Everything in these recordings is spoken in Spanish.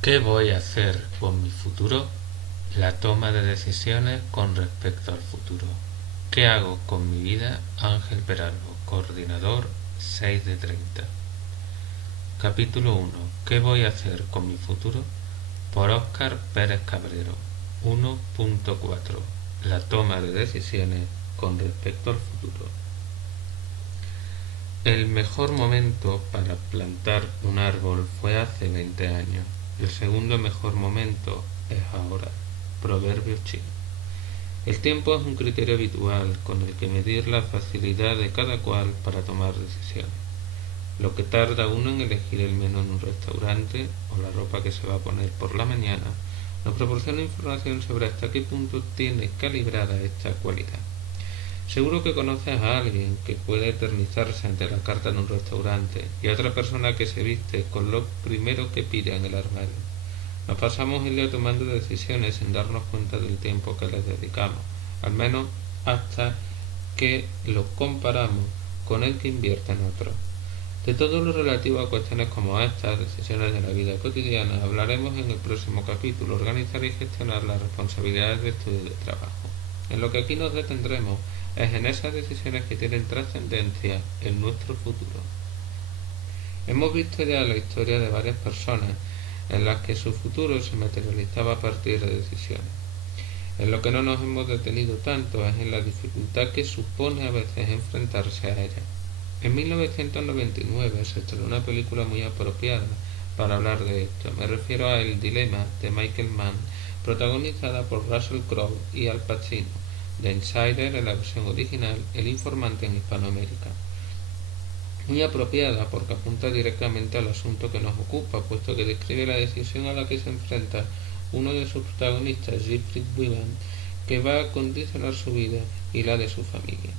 ¿Qué voy a hacer con mi futuro? La toma de decisiones con respecto al futuro. ¿Qué hago con mi vida? Ángel Peralvo, coordinador 6 de 30. Capítulo 1. ¿Qué voy a hacer con mi futuro? Por Óscar Pérez Cabrero. 1.4. La toma de decisiones con respecto al futuro. El mejor momento para plantar un árbol fue hace 20 años. El segundo mejor momento es ahora. Proverbio chino. El tiempo es un criterio habitual con el que medir la facilidad de cada cual para tomar decisiones. Lo que tarda uno en elegir el menú en un restaurante o la ropa que se va a poner por la mañana nos proporciona información sobre hasta qué punto tiene calibrada esta cualidad. Seguro que conoces a alguien que puede eternizarse ante la carta en un restaurante y a otra persona que se viste con lo primero que pide en el armario. Nos pasamos el día tomando decisiones sin darnos cuenta del tiempo que les dedicamos, al menos hasta que lo comparamos con el que invierte en otros. De todo lo relativo a cuestiones como estas, decisiones de la vida cotidiana, hablaremos en el próximo capítulo, organizar y gestionar las responsabilidades de estudio y de trabajo. En lo que aquí nos detendremos es en esas decisiones que tienen trascendencia en nuestro futuro. Hemos visto ya la historia de varias personas en las que su futuro se materializaba a partir de decisiones. En lo que no nos hemos detenido tanto es en la dificultad que supone a veces enfrentarse a ella. En 1999 se estrenó una película muy apropiada para hablar de esto. Me refiero a El Dilema de Michael Mann, protagonizada por Russell Crowe y Al Pacino, The Insider en la versión original, El Informante en Hispanoamérica. Muy apropiada porque apunta directamente al asunto que nos ocupa, puesto que describe la decisión a la que se enfrenta uno de sus protagonistas, Siegfried Weaving, que va a condicionar su vida y la de su familia.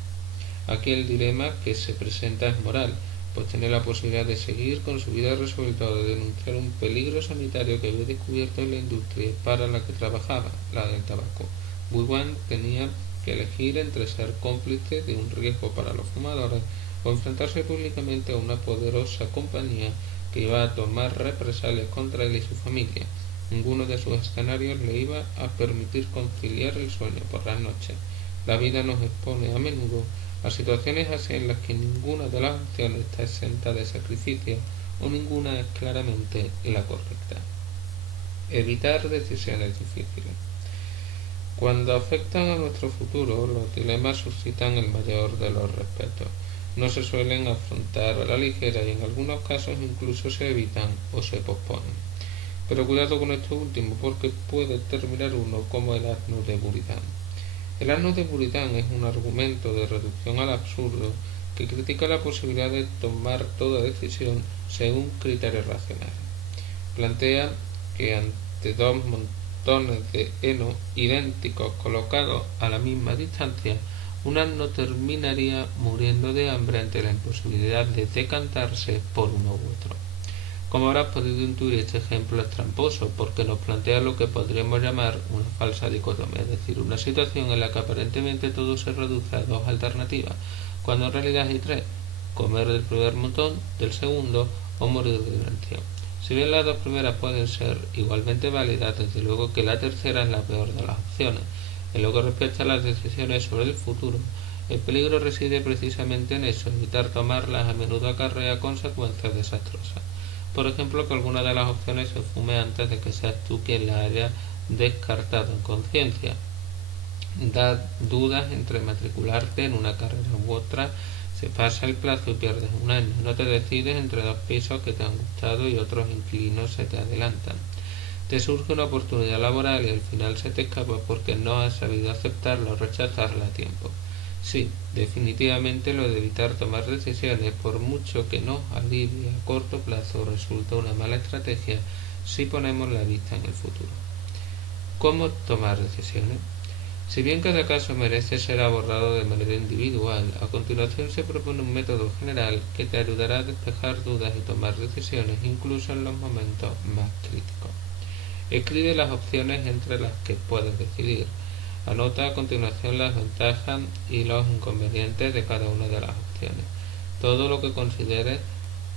Aquí el dilema que se presenta es moral, pues tiene la posibilidad de seguir con su vida resuelta o de denunciar un peligro sanitario que había descubierto en la industria para la que trabajaba, la del tabaco. Weaving tenía que elegir entre ser cómplice de un riesgo para los fumadores o enfrentarse públicamente a una poderosa compañía que iba a tomar represalias contra él y su familia. Ninguno de sus escenarios le iba a permitir conciliar el sueño por las noches. La vida nos expone a menudo a situaciones así en las que ninguna de las opciones está exenta de sacrificio o ninguna es claramente la correcta. Evitar decisiones difíciles. Cuando afectan a nuestro futuro, los dilemas suscitan el mayor de los respetos. No se suelen afrontar a la ligera y en algunos casos incluso se evitan o se posponen. Pero cuidado con esto último porque puede terminar uno como el asno de Buridán. El asno de Buridán es un argumento de reducción al absurdo que critica la posibilidad de tomar toda decisión según criterios racionales. Plantea que ante dos montones de heno idénticos colocados a la misma distancia, un asno terminaría muriendo de hambre ante la imposibilidad de decantarse por uno u otro. Como habrás podido intuir, este ejemplo es tramposo porque nos plantea lo que podríamos llamar una falsa dicotomía, es decir, una situación en la que aparentemente todo se reduce a dos alternativas, cuando en realidad hay tres: comer del primer montón, del segundo o morir de inanición. Si bien las dos primeras pueden ser igualmente válidas, desde luego que la tercera es la peor de las opciones. En lo que respecta a las decisiones sobre el futuro, el peligro reside precisamente en eso: evitar tomarlas a menudo acarrea consecuencias desastrosas. Por ejemplo, que alguna de las opciones se fume antes de que seas tú quien la haya descartado en conciencia. Da dudas entre matricularte en una carrera u otra, se pasa el plazo y pierdes un año. No te decides entre dos pisos que te han gustado y otros inquilinos se te adelantan. Te surge una oportunidad laboral y al final se te escapa porque no has sabido aceptarla o rechazarla a tiempo. Sí, definitivamente lo de evitar tomar decisiones, por mucho que nos alivie a corto plazo, resulta una mala estrategia si ponemos la vista en el futuro. ¿Cómo tomar decisiones? Si bien cada caso merece ser abordado de manera individual, a continuación se propone un método general que te ayudará a despejar dudas y tomar decisiones incluso en los momentos más críticos. Escribe las opciones entre las que puedes decidir. Anota a continuación las ventajas y los inconvenientes de cada una de las opciones. Todo lo que consideres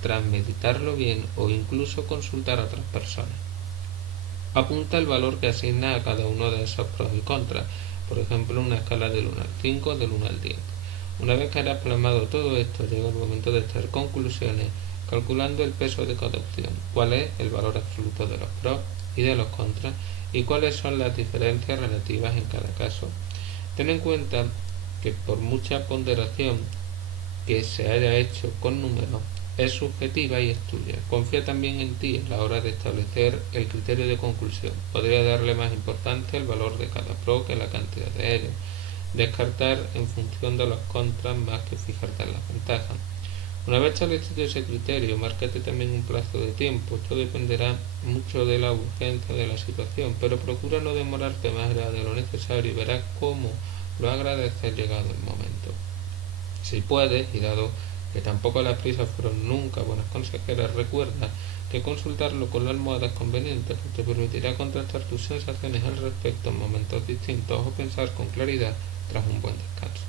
tras meditarlo bien o incluso consultar a otras personas. Apunta el valor que asigna a cada uno de esos pros y contras, por ejemplo una escala del 1 al 5, del 1 al 10. Una vez que hayas plasmado todo esto, llega el momento de extraer conclusiones calculando el peso de cada opción, cuál es el valor absoluto de los pros y de los contras y cuáles son las diferencias relativas en cada caso. Ten en cuenta que por mucha ponderación que se haya hecho con números, es subjetiva y es tuya. Confía también en ti a la hora de establecer el criterio de conclusión. Podría darle más importancia al valor de cada pro que la cantidad de ellos. Descartar en función de los contras más que fijarte en las ventajas. Una vez establecido ese criterio, márcate también un plazo de tiempo. Esto dependerá mucho de la urgencia de la situación, pero procura no demorarte más allá de lo necesario y verás cómo lo agradeces llegado el momento. Si puedes, y dado que tampoco las prisas fueron nunca buenas consejeras, recuerda que consultarlo con la almohada es conveniente, pues te permitirá contrastar tus sensaciones al respecto en momentos distintos o pensar con claridad tras un buen descanso.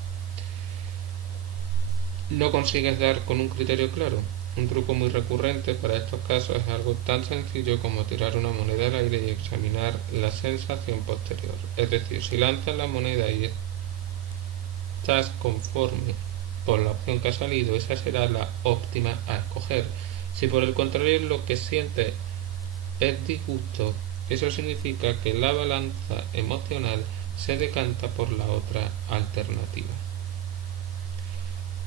¿No consigues dar con un criterio claro? Un truco muy recurrente para estos casos es algo tan sencillo como tirar una moneda al aire y examinar la sensación posterior. Es decir, si lanzas la moneda y estás conforme por la opción que ha salido, esa será la óptima a escoger. Si por el contrario lo que sientes es disgusto, eso significa que la balanza emocional se decanta por la otra alternativa.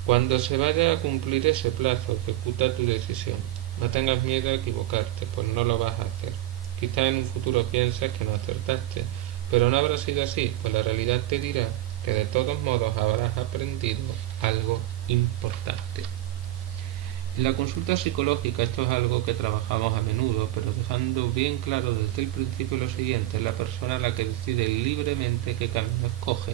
Cuando se vaya a cumplir ese plazo, ejecuta tu decisión. No tengas miedo a equivocarte, pues no lo vas a hacer. Quizá en un futuro pienses que no acertaste, pero no habrá sido así, pues la realidad te dirá que de todos modos habrás aprendido algo importante. En la consulta psicológica esto es algo que trabajamos a menudo, pero dejando bien claro desde el principio lo siguiente: es la persona la que decide libremente qué camino escoge.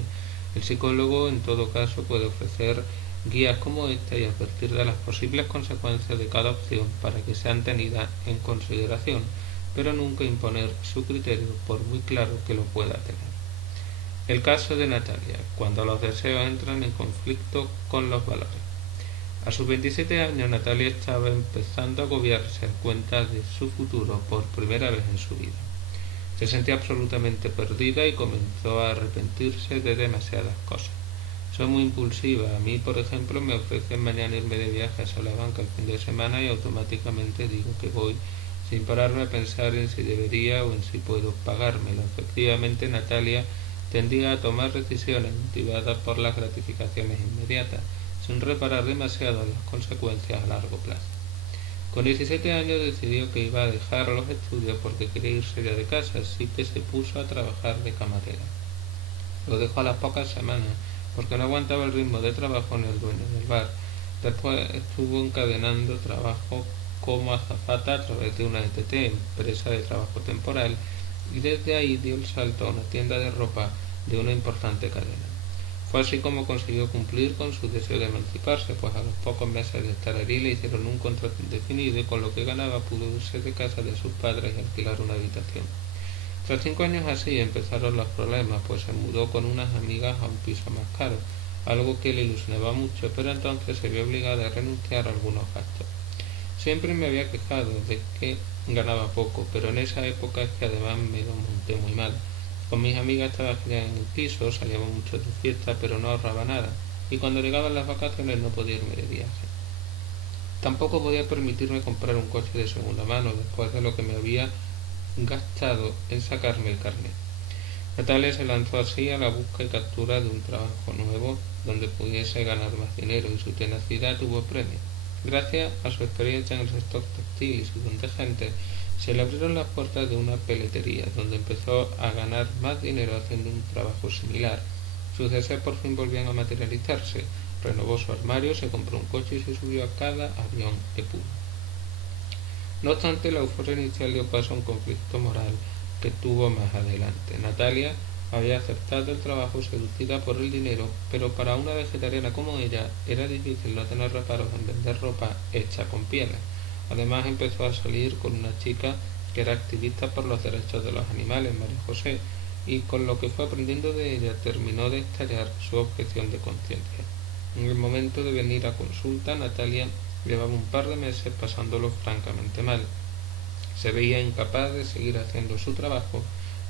El psicólogo en todo caso puede ofrecer guías como esta y advertir de las posibles consecuencias de cada opción para que sean tenidas en consideración, pero nunca imponer su criterio por muy claro que lo pueda tener. El caso de Natalia, cuando los deseos entran en conflicto con los valores. A sus 27 años, Natalia estaba empezando a agobiarse a cuenta de su futuro por primera vez en su vida. Se sentía absolutamente perdida y comenzó a arrepentirse de demasiadas cosas. Soy muy impulsiva. A mí, por ejemplo, me ofrecen mañana irme de viaje a Salamanca el fin de semana y automáticamente digo que voy, sin pararme a pensar en si debería o en si puedo pagármelo. Efectivamente, Natalia tendía a tomar decisiones motivadas por las gratificaciones inmediatas, sin reparar demasiado en las consecuencias a largo plazo. Con 17 años decidió que iba a dejar los estudios porque quería irse ya de casa, así que se puso a trabajar de camarera. Lo dejó a las pocas semanas porque no aguantaba el ritmo de trabajo ni el dueño del bar. Después estuvo encadenando trabajo como azafata a través de una ETT, empresa de trabajo temporal, y desde ahí dio el salto a una tienda de ropa de una importante cadena. Fue así como consiguió cumplir con su deseo de emanciparse, pues a los pocos meses de estar allí le hicieron un contrato indefinido y con lo que ganaba pudo irse de casa de sus padres y alquilar una habitación. Tras 5 años así empezaron los problemas, pues se mudó con unas amigas a un piso más caro, algo que le ilusionaba mucho, pero entonces se vio obligada a renunciar a algunos gastos. Siempre me había quejado de que ganaba poco, pero en esa época es que además me lo monté muy mal. Con mis amigas estaba genial en el piso, salíamos mucho de fiesta, pero no ahorraba nada, y cuando llegaban las vacaciones no podía irme de viaje. Tampoco podía permitirme comprar un coche de segunda mano, después de lo que me había gastado en sacarme el carnet. Natalia se lanzó así a la búsqueda y captura de un trabajo nuevo donde pudiese ganar más dinero, y su tenacidad tuvo premio. Gracias a su experiencia en el sector textil y su don de gente, se le abrieron las puertas de una peletería, donde empezó a ganar más dinero haciendo un trabajo similar. Sus deseos por fin volvían a materializarse. Renovó su armario, se compró un coche y se subió a cada avión que pudo. No obstante, la euforia inicial dio paso a un conflicto moral que tuvo más adelante. Natalia había aceptado el trabajo seducida por el dinero, pero para una vegetariana como ella era difícil no tener reparos en vender ropa hecha con pieles. Además empezó a salir con una chica que era activista por los derechos de los animales, María José, y con lo que fue aprendiendo de ella terminó de estallar su objeción de conciencia. En el momento de venir a consulta, Natalia llevaba un par de meses pasándolo francamente mal. Se veía incapaz de seguir haciendo su trabajo,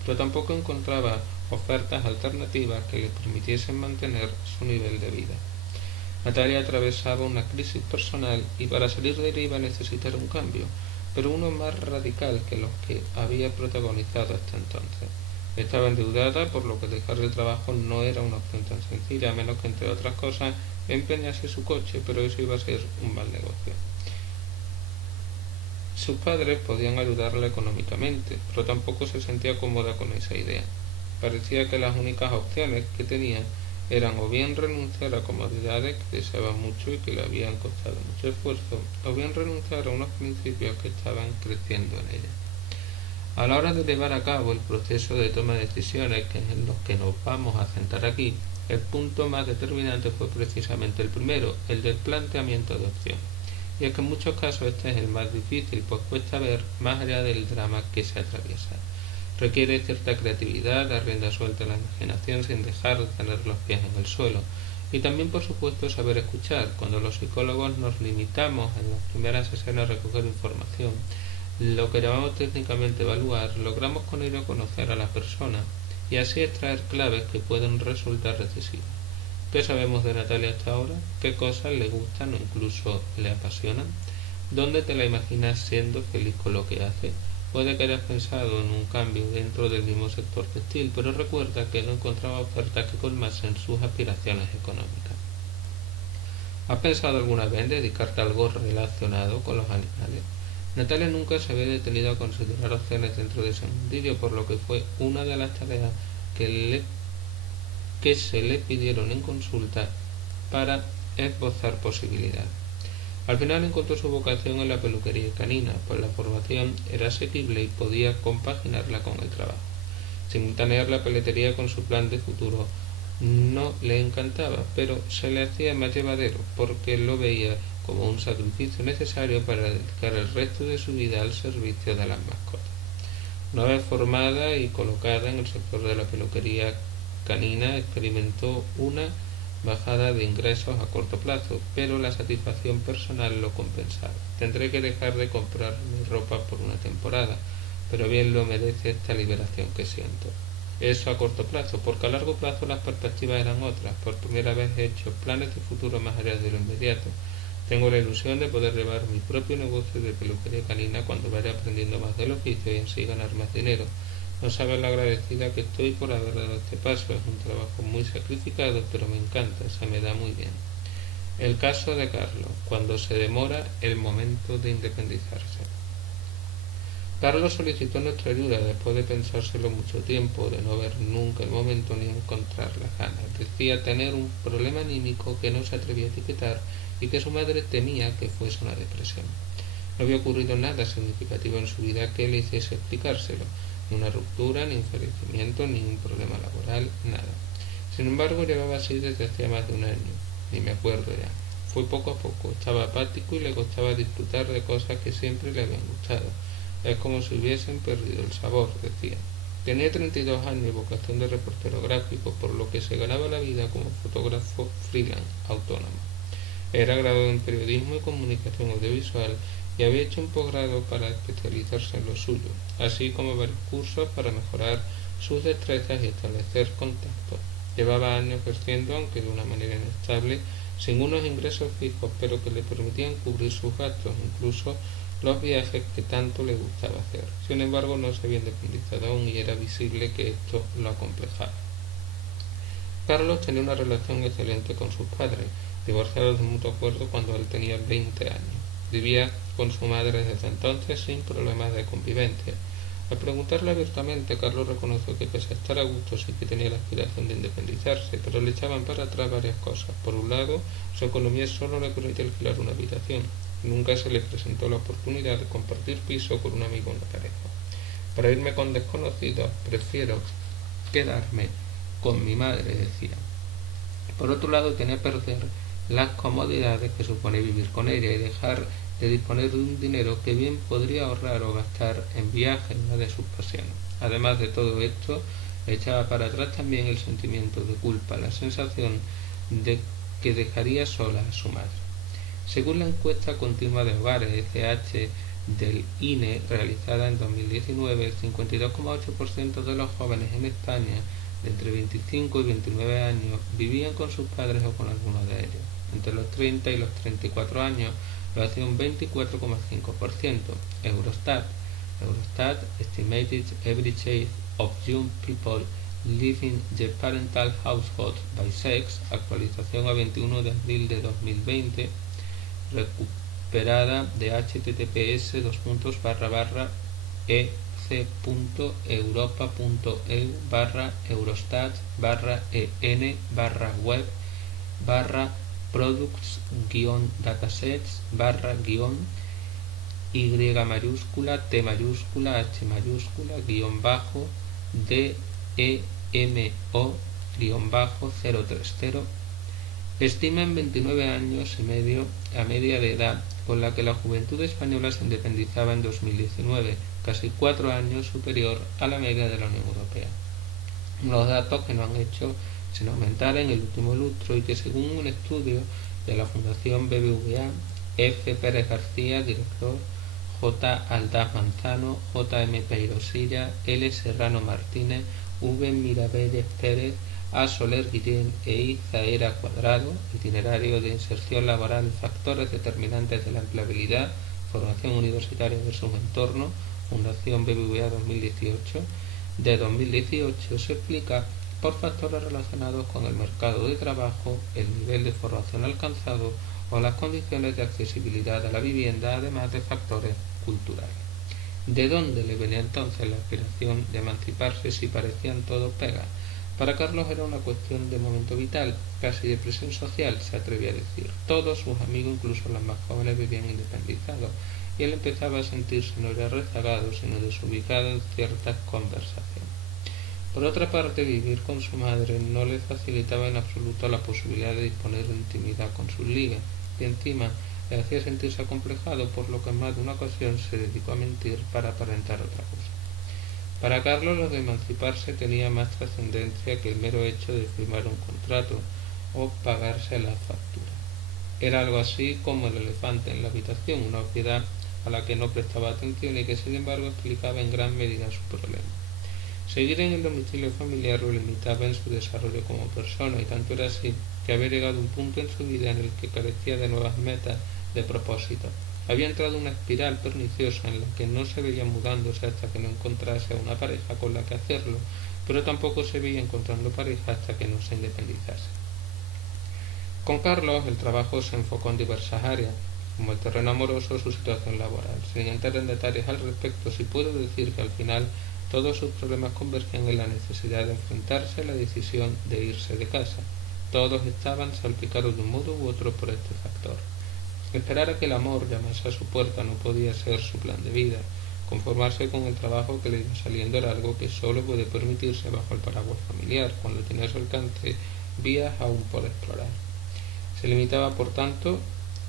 pero tampoco encontraba ofertas alternativas que le permitiesen mantener su nivel de vida. Natalia atravesaba una crisis personal y para salir de ella iba a necesitar un cambio, pero uno más radical que los que había protagonizado hasta entonces. Estaba endeudada, por lo que dejar el trabajo no era una opción tan sencilla, a menos que, entre otras cosas, empeñase su coche, pero eso iba a ser un mal negocio. Sus padres podían ayudarla económicamente, pero tampoco se sentía cómoda con esa idea. Parecía que las únicas opciones que tenía eran o bien renunciar a comodidades que deseaba mucho y que le habían costado mucho esfuerzo, o bien renunciar a unos principios que estaban creciendo en ella. A la hora de llevar a cabo el proceso de toma de decisiones, que es en los que nos vamos a centrar aquí, el punto más determinante fue precisamente el primero, el del planteamiento de opción. Y es que en muchos casos este es el más difícil, pues cuesta ver más allá del drama que se atraviesa. Requiere cierta creatividad, dar rienda suelta a la imaginación sin dejar de tener los pies en el suelo. Y también, por supuesto, saber escuchar. Cuando los psicólogos nos limitamos en las primeras sesiones a recoger información, lo que llamamos técnicamente evaluar, logramos con ello conocer a la persona y así extraer claves que pueden resultar decisivas. ¿Qué sabemos de Natalia hasta ahora? ¿Qué cosas le gustan o incluso le apasionan? ¿Dónde te la imaginas siendo feliz con lo que hace? Puede que hayas pensado en un cambio dentro del mismo sector textil, pero recuerda que no encontraba ofertas que colmasen sus aspiraciones económicas. ¿Has pensado alguna vez en dedicarte a algo relacionado con los animales? Natalia nunca se había detenido a considerar opciones dentro de ese mundillo, por lo que fue una de las tareas que se le pidieron en consulta para esbozar posibilidades. Al final encontró su vocación en la peluquería canina, pues la formación era asequible y podía compaginarla con el trabajo. Simultanear la peletería con su plan de futuro no le encantaba, pero se le hacía más llevadero porque lo veía como un sacrificio necesario para dedicar el resto de su vida al servicio de las mascotas. Una vez formada y colocada en el sector de la peluquería canina, experimentó una bajada de ingresos a corto plazo, pero la satisfacción personal lo compensaba. Tendré que dejar de comprar mi ropa por una temporada, pero bien lo merece esta liberación que siento. Eso a corto plazo, porque a largo plazo las perspectivas eran otras. Por primera vez he hecho planes de futuro más allá de lo inmediato. Tengo la ilusión de poder llevar mi propio negocio de peluquería canina cuando vaya aprendiendo más del oficio y así ganar más dinero. No sabes lo agradecida que estoy por haber dado este paso. Es un trabajo muy sacrificado, pero me encanta, se me da muy bien. El caso de Carlos, cuando se demora el momento de independizarse. Carlos solicitó nuestra ayuda después de pensárselo mucho tiempo, de no ver nunca el momento ni encontrar las ganas. Decía tener un problema anímico que no se atrevía a etiquetar y que su madre temía que fuese una depresión. No había ocurrido nada significativo en su vida que le hiciese explicárselo. Ni una ruptura, ni un fallecimiento, ni un problema laboral, nada. Sin embargo, llevaba así desde hacía más de un año, ni me acuerdo ya. Fue poco a poco, estaba apático y le costaba disfrutar de cosas que siempre le habían gustado. Es como si hubiesen perdido el sabor, decía. Tenía 32 años y vocación de reportero gráfico, por lo que se ganaba la vida como fotógrafo freelance, autónomo. Era graduado en periodismo y comunicación audiovisual y había hecho un posgrado para especializarse en lo suyo, así como varios cursos para mejorar sus destrezas y establecer contactos. Llevaba años creciendo, aunque de una manera inestable, sin unos ingresos fijos, pero que le permitían cubrir sus gastos, incluso los viajes que tanto le gustaba hacer. Sin embargo, no se había independizado aún y era visible que esto lo acomplejaba. Carlos tenía una relación excelente con sus padres, divorciados de mutuo acuerdo cuando él tenía 20 años. Vivía con su madre desde entonces sin problemas de convivencia. Al preguntarle abiertamente, Carlos reconoció que pese a estar a gusto sí que tenía la aspiración de independizarse, pero le echaban para atrás varias cosas. Por un lado, su economía solo le permitía alquilar una habitación. Nunca se le presentó la oportunidad de compartir piso con un amigo o una pareja. Para irme con desconocidos, prefiero quedarme con mi madre, decía. Por otro lado, tenía que perder las comodidades que supone vivir con ella y dejar de disponer de un dinero que bien podría ahorrar o gastar en viajes, una de sus pasiones. Además de todo esto, echaba para atrás también el sentimiento de culpa, la sensación de que dejaría sola a su madre. Según la encuesta continua de hogares, ECH, del INE realizada en 2019, el 52,8% de los jóvenes en España de entre 25 y 29 años vivían con sus padres o con alguno de ellos. Entre los 30 y los 34 años lo hacía un 24,5%. Eurostat estimated average age of young people living the parental household by sex, actualización a 21 de abril de 2020, recuperada de https://ec.europa.eu/products-datasets/y mayúscula t mayúscula h mayúscula -demo-030 estima en 29 años y medio la media de edad con la que la juventud española se independizaba en 2019, casi 4 años superior a la media de la Unión Europea. Unos datos que no han hecho sin aumentar en el último lustro y que, según un estudio de la Fundación BBVA, F. Pérez García, director, J. Aldaz Manzano, J. M. Peirosilla, L. Serrano Martínez, V. Mirabelles Pérez, A. Soler Guillén e I. Zaera Cuadrado, Itinerario de inserción laboral y factores determinantes de la empleabilidad, formación universitaria versus entorno, Fundación BBVA 2018, de 2018 se explica por factores relacionados con el mercado de trabajo, el nivel de formación alcanzado o las condiciones de accesibilidad a la vivienda, además de factores culturales. ¿De dónde le venía entonces la aspiración de emanciparse si parecían todos pegas? Para Carlos era una cuestión de momento vital, casi de presión social, se atrevía a decir. Todos sus amigos, incluso los más jóvenes, vivían independizados, y él empezaba a sentirse no ya rezagado, sino desubicado en ciertas conversaciones. Por otra parte, vivir con su madre no le facilitaba en absoluto la posibilidad de disponer de intimidad con sus ligas, y encima le hacía sentirse acomplejado, por lo que en más de una ocasión se dedicó a mentir para aparentar otra cosa. Para Carlos, lo de emanciparse tenía más trascendencia que el mero hecho de firmar un contrato o pagarse las facturas. Era algo así como el elefante en la habitación, una obviedad a la que no prestaba atención y que sin embargo explicaba en gran medida su problema. Seguir en el domicilio familiar lo limitaba en su desarrollo como persona, y tanto era así que había llegado a un punto en su vida en el que carecía de nuevas metas, de propósito. Había entrado en una espiral perniciosa en la que no se veía mudándose hasta que no encontrase a una pareja con la que hacerlo, pero tampoco se veía encontrando pareja hasta que no se independizase. Con Carlos el trabajo se enfocó en diversas áreas, como el terreno amoroso o su situación laboral. Sin entrar en detalles al respecto, sí puedo decir que al final todos sus problemas convergían en la necesidad de enfrentarse a la decisión de irse de casa. Todos estaban salpicados de un modo u otro por este factor. Esperar a que el amor llamase a su puerta no podía ser su plan de vida. Conformarse con el trabajo que le iba saliendo era algo que solo puede permitirse bajo el paraguas familiar, cuando tiene a su alcance vías aún por explorar. Se limitaba, por tanto,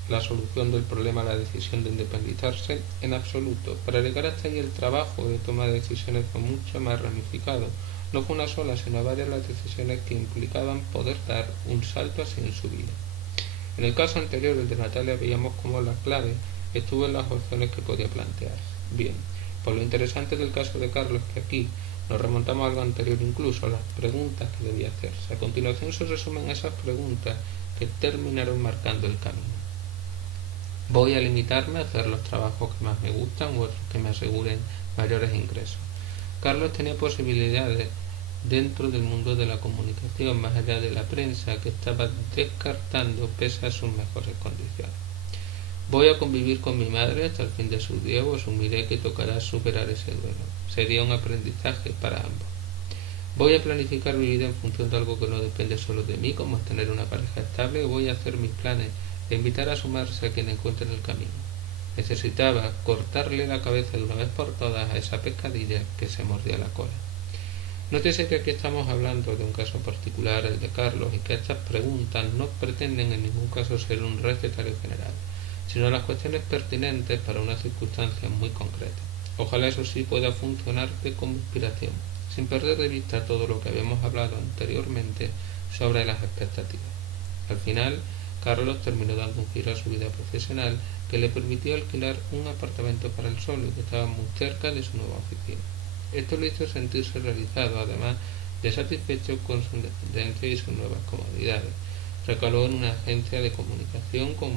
la solución del problema a la decisión de independizarse en absoluto. Para llegar hasta ahí el trabajo de toma de decisiones fue mucho más ramificado. No fue una sola, sino varias las decisiones que implicaban poder dar un salto así en su vida. En el caso anterior, el de Natalia, veíamos cómo la clave estuvo en las opciones que podía plantearse. Bien, por lo interesante del caso de Carlos, que aquí nos remontamos a algo anterior, incluso a las preguntas que debía hacerse. A continuación se resumen esas preguntas que terminaron marcando el camino. Voy a limitarme a hacer los trabajos que más me gustan u otros que me aseguren mayores ingresos. Carlos tenía posibilidades dentro del mundo de la comunicación, más allá de la prensa, que estaba descartando pese a sus mejores condiciones. Voy a convivir con mi madre hasta el fin de sus días, o asumiré que tocará superar ese duelo. Sería un aprendizaje para ambos. Voy a planificar mi vida en función de algo que no depende solo de mí, como es tener una pareja estable, o voy a hacer mis planes e invitar a sumarse a quien encuentre en el camino. Necesitaba cortarle la cabeza de una vez por todas a esa pescadilla que se mordía la cola. Nótese que aquí estamos hablando de un caso particular, el de Carlos, y que estas preguntas no pretenden en ningún caso ser un recetario general, sino las cuestiones pertinentes para una circunstancia muy concreta. Ojalá eso sí pueda funcionarte como inspiración, sin perder de vista todo lo que habíamos hablado anteriormente sobre las expectativas. Al final, Carlos terminó dando un giro a su vida profesional que le permitió alquilar un apartamento para él solo y que estaba muy cerca de su nueva oficina. Esto le hizo sentirse realizado, además de satisfecho con su independencia y sus nuevas comodidades. Recaló en una agencia de comunicación con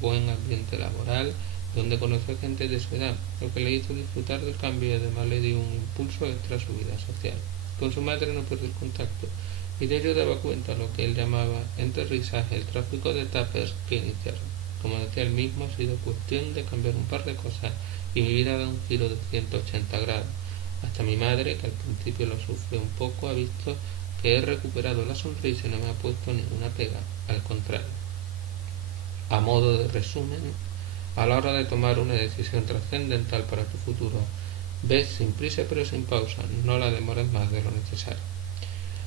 buen ambiente laboral, donde conoció gente de su edad, lo que le hizo disfrutar del cambio y además le dio un impulso extra a su vida social. Con su madre no perdió el contacto, y de ello daba cuenta lo que él llamaba entre risas el tráfico de tuppers que iniciaron. Como decía él mismo, ha sido cuestión de cambiar un par de cosas y mi vida da un giro de 180 grados. Hasta mi madre, que al principio lo sufrió un poco, ha visto que he recuperado la sonrisa y no me ha puesto ninguna pega, al contrario. A modo de resumen, a la hora de tomar una decisión trascendental para tu futuro, ves sin prisa pero sin pausa, no la demores más de lo necesario.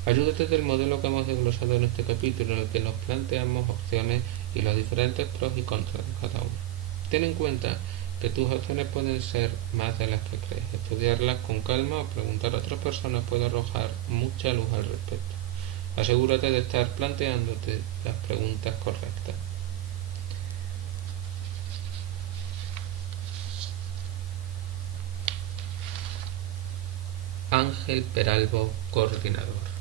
Ayúdate del modelo que hemos desglosado en este capítulo, en el que nos planteamos opciones y los diferentes pros y contras de cada una. Ten en cuenta que tus opciones pueden ser más de las que crees. Estudiarlas con calma o preguntar a otras personas puede arrojar mucha luz al respecto. Asegúrate de estar planteándote las preguntas correctas. Ángel Peralbo, coordinador.